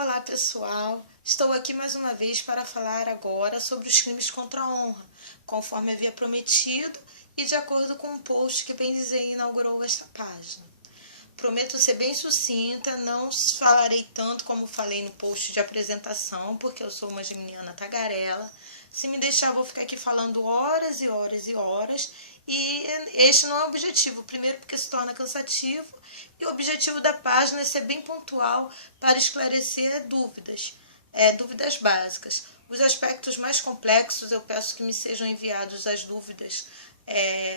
Olá pessoal, estou aqui mais uma vez para falar agora sobre os crimes contra a honra, conforme havia prometido e de acordo com o post que Benzei inaugurou esta página. Prometo ser bem sucinta, não falarei tanto como falei no post de apresentação, porque eu sou uma geminiana tagarela. Se me deixar, vou ficar aqui falando horas e horas e horas, e este não é o objetivo. Primeiro, porque se torna cansativo, e o objetivo da página é ser bem pontual para esclarecer dúvidas, dúvidas básicas. Os aspectos mais complexos, eu peço que me sejam enviados as dúvidas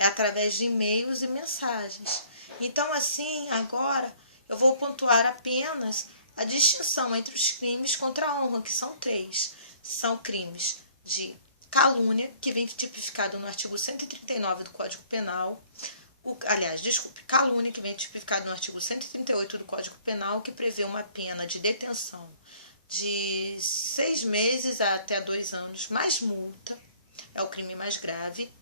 através de e-mails e mensagens. Então, assim, agora eu vou pontuar apenas a distinção entre os crimes contra a honra, que são três. São crimes de calúnia, que vem tipificado no artigo 139 do Código Penal. Calúnia, que vem tipificado no artigo 138 do Código Penal, que prevê uma pena de detenção de 6 meses a até 2 anos, mais multa, é o crime mais grave.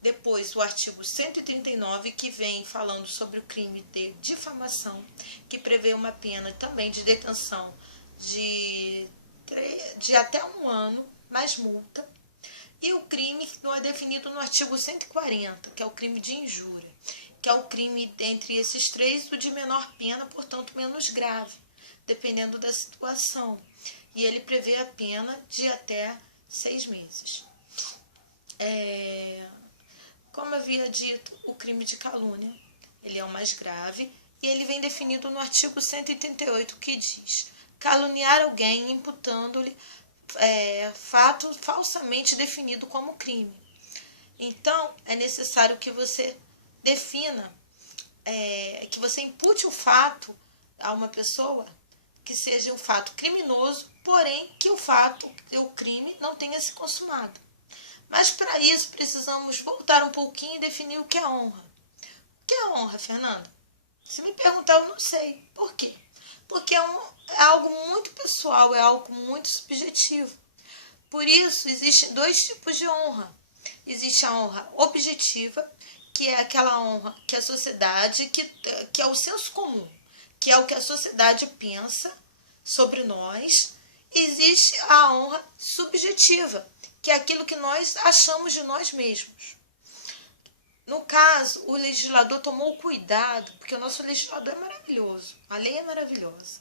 Depois, o artigo 139, que vem falando sobre o crime de difamação, que prevê uma pena também de detenção de até 1 ano, mais multa. E o crime que não é definido no artigo 140, que é o crime de injúria, que é o crime entre esses três, o de menor pena, portanto menos grave, dependendo da situação. E ele prevê a pena de até 6 meses. Como havia dito, o crime de calúnia, ele é o mais grave, e ele vem definido no artigo 138, que diz: caluniar alguém imputando-lhe fato falsamente definido como crime. Então, é necessário que você defina, que você impute o fato a uma pessoa que seja um fato criminoso, porém que o crime não tenha se consumado. Mas para isso precisamos voltar um pouquinho e definir o que é honra. O que é honra, Fernanda? Se me perguntar, eu não sei. Por quê? Porque é algo muito pessoal, é algo muito subjetivo. Por isso, existem 2 tipos de honra. Existe a honra objetiva, que é aquela honra que a sociedade, que é o senso comum, que é o que a sociedade pensa sobre nós. Existe a honra subjetiva, que é aquilo que nós achamos de nós mesmos. No caso, o legislador tomou cuidado, porque o nosso legislador é maravilhoso, a lei é maravilhosa.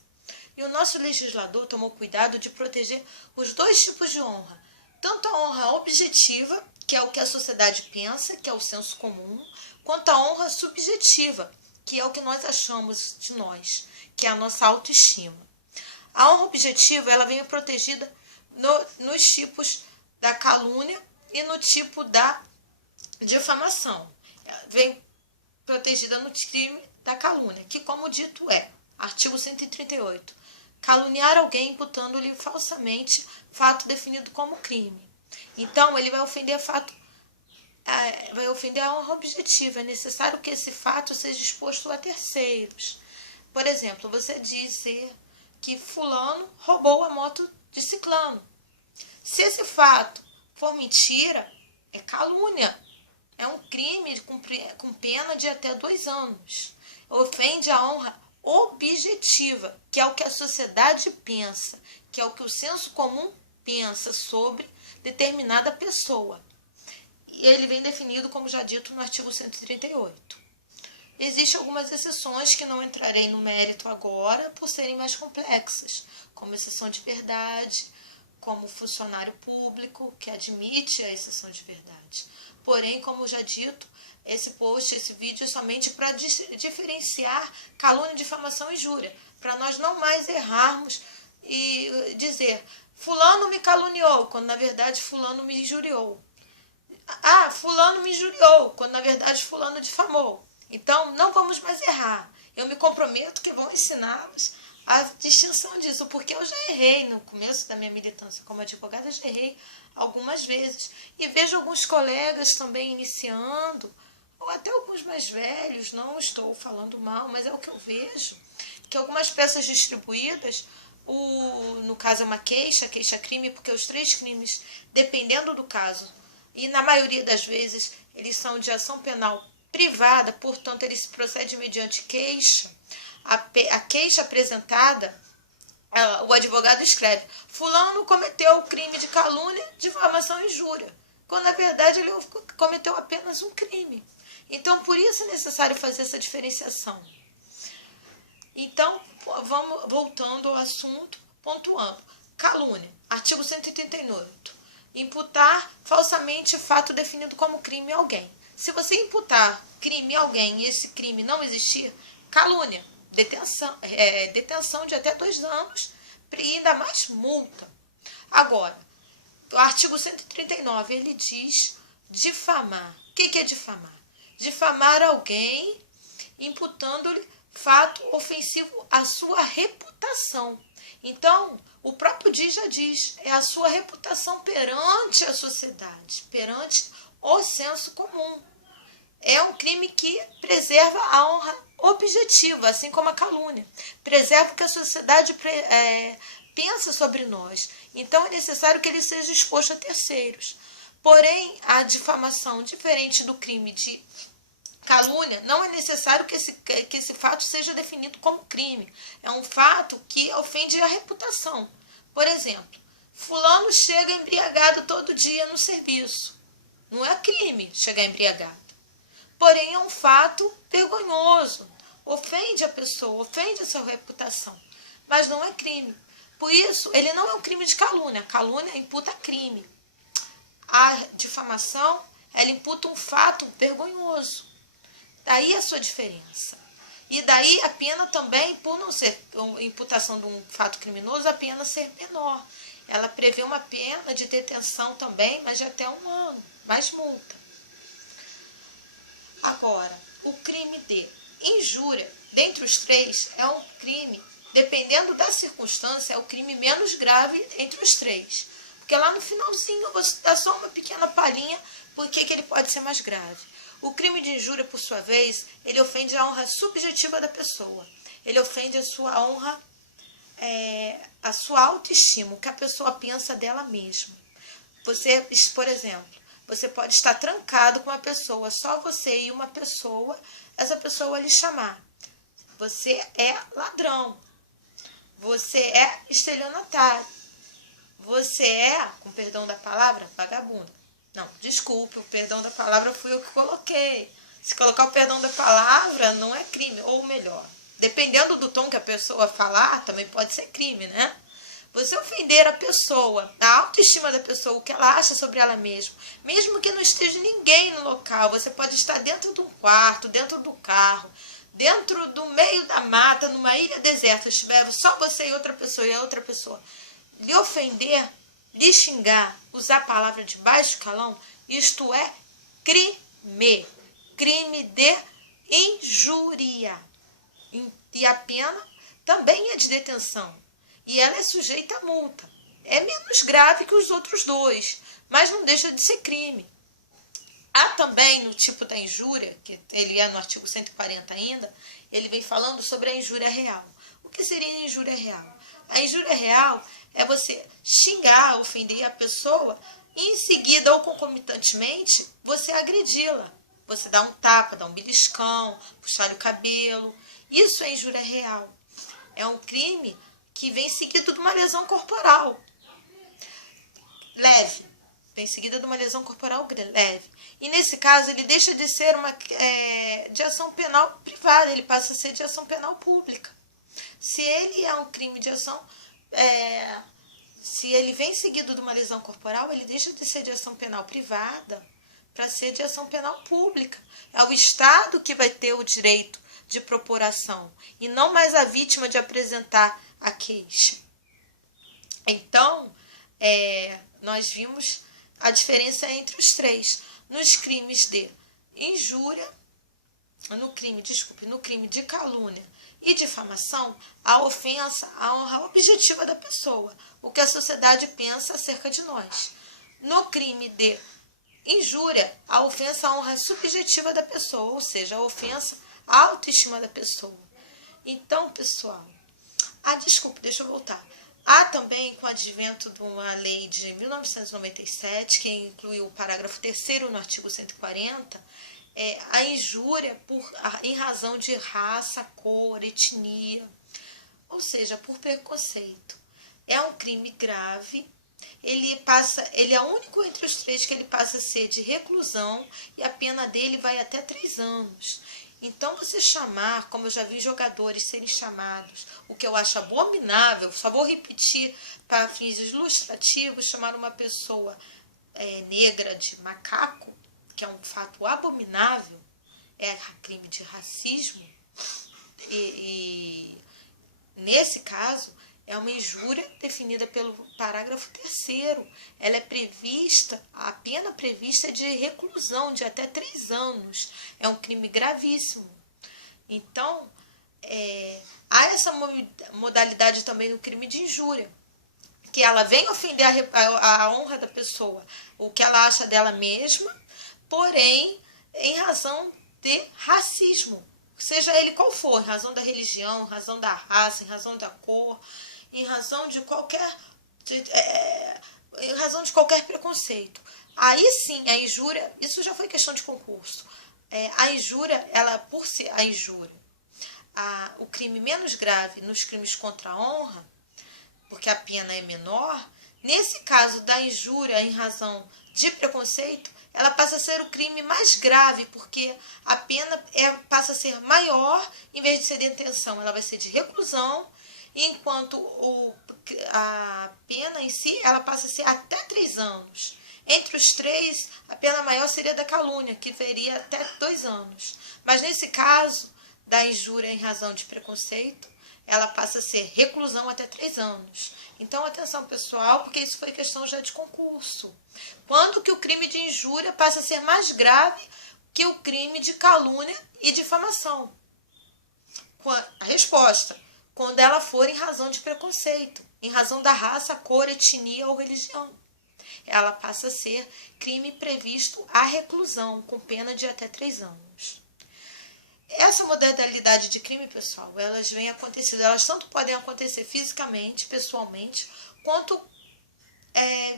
E o nosso legislador tomou cuidado de proteger os 2 tipos de honra. Tanto a honra objetiva, que é o que a sociedade pensa, que é o senso comum, quanto a honra subjetiva, que é o que nós achamos de nós, que é a nossa autoestima. A honra objetiva, ela vem protegida nos tipos da calúnia e no tipo da difamação. Ela vem protegida no crime da calúnia, que, como dito, artigo 138, caluniar alguém imputando-lhe falsamente fato definido como crime. Então, ele vai ofender a honra objetiva. É necessário que esse fato seja exposto a terceiros. Por exemplo, você dizer que fulano roubou a moto de ciclano. Se esse fato for mentira, é calúnia. É um crime com pena de até 2 anos. Ofende a honra objetiva, que é o que a sociedade pensa, que é o que o senso comum pensa sobre determinada pessoa. E ele vem definido, como já dito, no artigo 138. Existem algumas exceções que não entrarei no mérito agora, por serem mais complexas, como exceção de verdade, como funcionário público, que admite a exceção de verdade. Porém, como já dito, esse vídeo é somente para diferenciar calúnia, difamação e injúria, para nós não mais errarmos e dizer fulano me caluniou, quando na verdade fulano me injuriou. Fulano me injuriou, quando na verdade fulano difamou. Então, não vamos mais errar. Eu me comprometo que vou ensiná-los a distinção disso, porque eu já errei no começo da minha militância como advogada, eu já errei algumas vezes. E vejo alguns colegas também iniciando, ou até alguns mais velhos, não estou falando mal, mas é o que eu vejo, que algumas peças distribuídas, no caso é uma queixa-crime, porque os 3 crimes, dependendo do caso, e na maioria das vezes eles são de ação penal privada, portanto, ele se procede mediante queixa. A queixa apresentada o advogado escreve: fulano cometeu o crime de calúnia, difamação e injúria, quando na verdade ele cometeu apenas um crime. Então, por isso é necessário fazer essa diferenciação. Então, vamos voltando ao assunto, pontuando. Calúnia, artigo 188. Imputar falsamente fato definido como crime a alguém. Se você imputar crime a alguém e esse crime não existir, calúnia, detenção de até 2 anos e ainda mais multa. Agora, o artigo 139, ele diz difamar. O que é difamar? Difamar alguém imputando-lhe fato ofensivo à sua reputação. Então, o próprio já diz, é a sua reputação perante a sociedade, perante o senso comum. É um crime que preserva a honra objetiva, assim como a calúnia. Preserva o que a sociedade pensa sobre nós. Então, é necessário que ele seja exposto a terceiros. Porém, a difamação, diferente do crime de calúnia, não é necessário que esse fato seja definido como crime. É um fato que ofende a reputação. Por exemplo, fulano chega embriagado todo dia no serviço. Não é crime chegar embriagado. Porém, é um fato vergonhoso. Ofende a pessoa, ofende a sua reputação. Mas não é crime. Por isso, ele não é um crime de calúnia. A calúnia imputa crime. A difamação, ela imputa um fato vergonhoso. Daí a sua diferença. E daí a pena também, por não ser imputação de um fato criminoso, a pena ser menor. Ela prevê uma pena de detenção também, mas de até 1 ano, mais multa. Agora, o crime de injúria, dentre os 3, é um crime, dependendo da circunstância, é o crime menos grave entre os 3. Porque lá no finalzinho eu vou dar só uma pequena palhinha por que ele pode ser mais grave. O crime de injúria, por sua vez, ele ofende a honra subjetiva da pessoa. Ele ofende a sua honra, a sua autoestima, o que a pessoa pensa dela mesma. Você, por exemplo, você pode estar trancado com uma pessoa, só você e uma pessoa, essa pessoa lhe chamar: você é ladrão, você é estelionatário, você é, com perdão da palavra, vagabundo. Não, desculpe, o perdão da palavra fui eu que coloquei. Se colocar o perdão da palavra, não é crime. Ou melhor, dependendo do tom que a pessoa falar, também pode ser crime, né? Você ofender a pessoa, a autoestima da pessoa, o que ela acha sobre ela mesma, mesmo que não esteja ninguém no local, você pode estar dentro de um quarto, dentro do carro, dentro do meio da mata, numa ilha deserta, estiver só você e outra pessoa, e a outra pessoa lhe ofender, lhe xingar, usar a palavra de baixo calão, isto é crime. Crime de injúria. E a pena também é de detenção. E ela é sujeita a multa. É menos grave que os outros 2, mas não deixa de ser crime. Há também no tipo da injúria, que ele é no artigo 140 ainda, ele vem falando sobre a injúria real. O que seria a injúria real? A injúria real é você xingar, ofender a pessoa e em seguida ou concomitantemente você agredi-la. Você dá um tapa, dá um beliscão, puxar o cabelo. Isso é injúria real. É um crime que vem seguido de uma lesão corporal leve. Vem seguida de uma lesão corporal leve. E nesse caso ele deixa de ser de ação penal privada, ele passa a ser de ação penal pública. Se ele é um crime de ação, se ele vem seguido de uma lesão corporal, ele deixa de ser de ação penal privada para ser de ação penal pública. É o Estado que vai ter o direito de propor ação e não mais a vítima de apresentar a queixa. Então, nós vimos a diferença entre os 3. Nos crimes de injúria, no crime de calúnia e difamação, a ofensa à honra objetiva da pessoa, o que a sociedade pensa acerca de nós. No crime de injúria, a ofensa à honra subjetiva da pessoa, ou seja, a ofensa à autoestima da pessoa. Então, pessoal, deixa eu voltar. Há também, com o advento de uma lei de 1997, que incluiu o parágrafo 3º no artigo 140, a injúria em razão de raça, cor, etnia, ou seja, por preconceito. É um crime grave. Ele é o único entre os três que ele passa a ser de reclusão e a pena dele vai até 3 anos. Então, você chamar, como eu já vi jogadores serem chamados, o que eu acho abominável, só vou repetir para fins ilustrativos, chamar uma pessoa negra de macaco, que é um fato abominável, é crime de racismo, e nesse caso, é uma injúria definida pelo parágrafo 3º. Ela é prevista, a pena prevista é de reclusão de até 3 anos. É um crime gravíssimo. Então, há essa modalidade também no crime de injúria, que ela vem ofender a honra da pessoa, o que ela acha dela mesma, porém, em razão de racismo. Seja ele qual for, em razão da religião, em razão da raça, em razão da cor, em razão de qualquer preconceito. Aí sim, a injúria, isso já foi questão de concurso. A injúria, ela por ser a injúria, o crime menos grave nos crimes contra a honra, porque a pena é menor, nesse caso da injúria em razão de preconceito, ela passa a ser o crime mais grave, porque a pena passa a ser maior, em vez de ser detenção, ela vai ser de reclusão, enquanto a pena em si, ela passa a ser até 3 anos. Entre os 3, a pena maior seria da calúnia, que veria até 2 anos. Mas nesse caso, da injúria em razão de preconceito, ela passa a ser reclusão até 3 anos. Então, atenção pessoal, porque isso foi questão já de concurso. Quando que o crime de injúria passa a ser mais grave que o crime de calúnia e difamação? A resposta: quando ela for em razão de preconceito, em razão da raça, cor, etnia ou religião. Ela passa a ser crime previsto à reclusão, com pena de até 3 anos. Essa modalidade de crime, pessoal, elas vêm acontecendo, elas tanto podem acontecer fisicamente, pessoalmente, quanto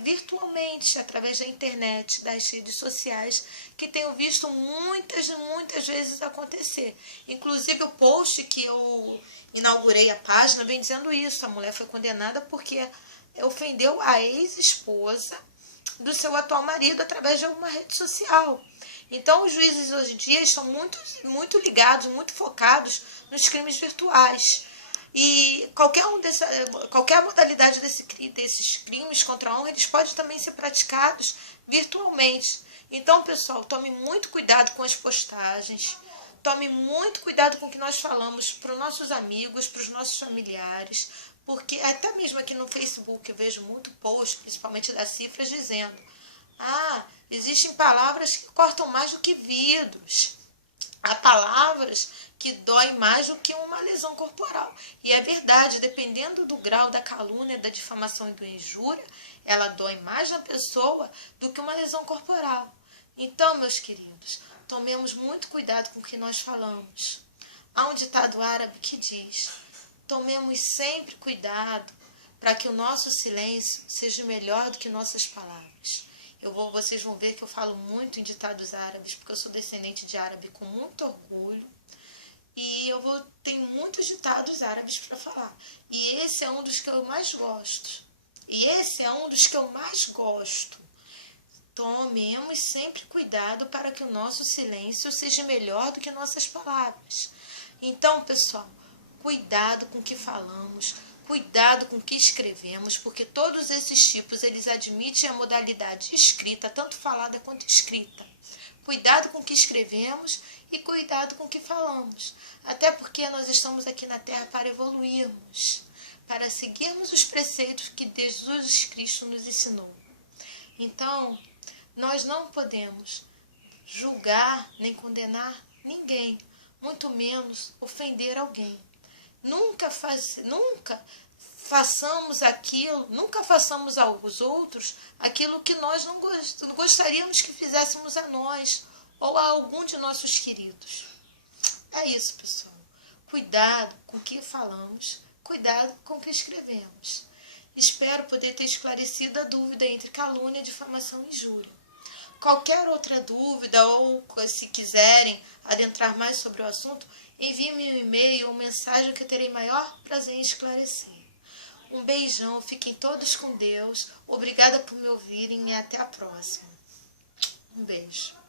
virtualmente, através da internet, das redes sociais, que tenho visto muitas vezes acontecer. Inclusive o post que eu inaugurei a página vem dizendo isso: a mulher foi condenada porque ofendeu a ex-esposa do seu atual marido através de alguma rede social. Então, os juízes hoje em dia estão muito ligados, muito focados nos crimes virtuais. E qualquer modalidade desses crimes contra a honra, eles podem também ser praticados virtualmente. Então, pessoal, tome muito cuidado com as postagens, tome muito cuidado com o que nós falamos para os nossos amigos, para os nossos familiares, porque até mesmo aqui no Facebook eu vejo muito post, principalmente das cifras, dizendo: existem palavras que cortam mais do que vidros. Há palavras que doem mais do que uma lesão corporal. E é verdade, dependendo do grau da calúnia, da difamação e da injúria, ela dói mais na pessoa do que uma lesão corporal. Então, meus queridos, tomemos muito cuidado com o que nós falamos. Há um ditado árabe que diz: tomemos sempre cuidado para que o nosso silêncio seja melhor do que nossas palavras. Vocês vão ver que eu falo muito em ditados árabes, porque eu sou descendente de árabe com muito orgulho. E tenho muitos ditados árabes para falar. E esse é um dos que eu mais gosto. Tomemos sempre cuidado para que o nosso silêncio seja melhor do que nossas palavras. Então, pessoal, cuidado com o que falamos, cuidado com o que escrevemos, porque todos esses tipos, eles admitem a modalidade escrita, tanto falada quanto escrita. Cuidado com o que escrevemos e cuidado com o que falamos. Até porque nós estamos aqui na Terra para evoluirmos, para seguirmos os preceitos que Jesus Cristo nos ensinou. Então, nós não podemos julgar nem condenar ninguém, muito menos ofender alguém. Nunca façamos aos outros aquilo que nós não gostaríamos que fizéssemos a nós ou a algum de nossos queridos. É isso, pessoal. Cuidado com o que falamos, cuidado com o que escrevemos. Espero poder ter esclarecido a dúvida entre calúnia, difamação e injúria. Qualquer outra dúvida ou se quiserem adentrar mais sobre o assunto, envie-me um e-mail ou mensagem que eu terei maior prazer em esclarecer. Um beijão, fiquem todos com Deus. Obrigada por me ouvirem e até a próxima. Um beijo.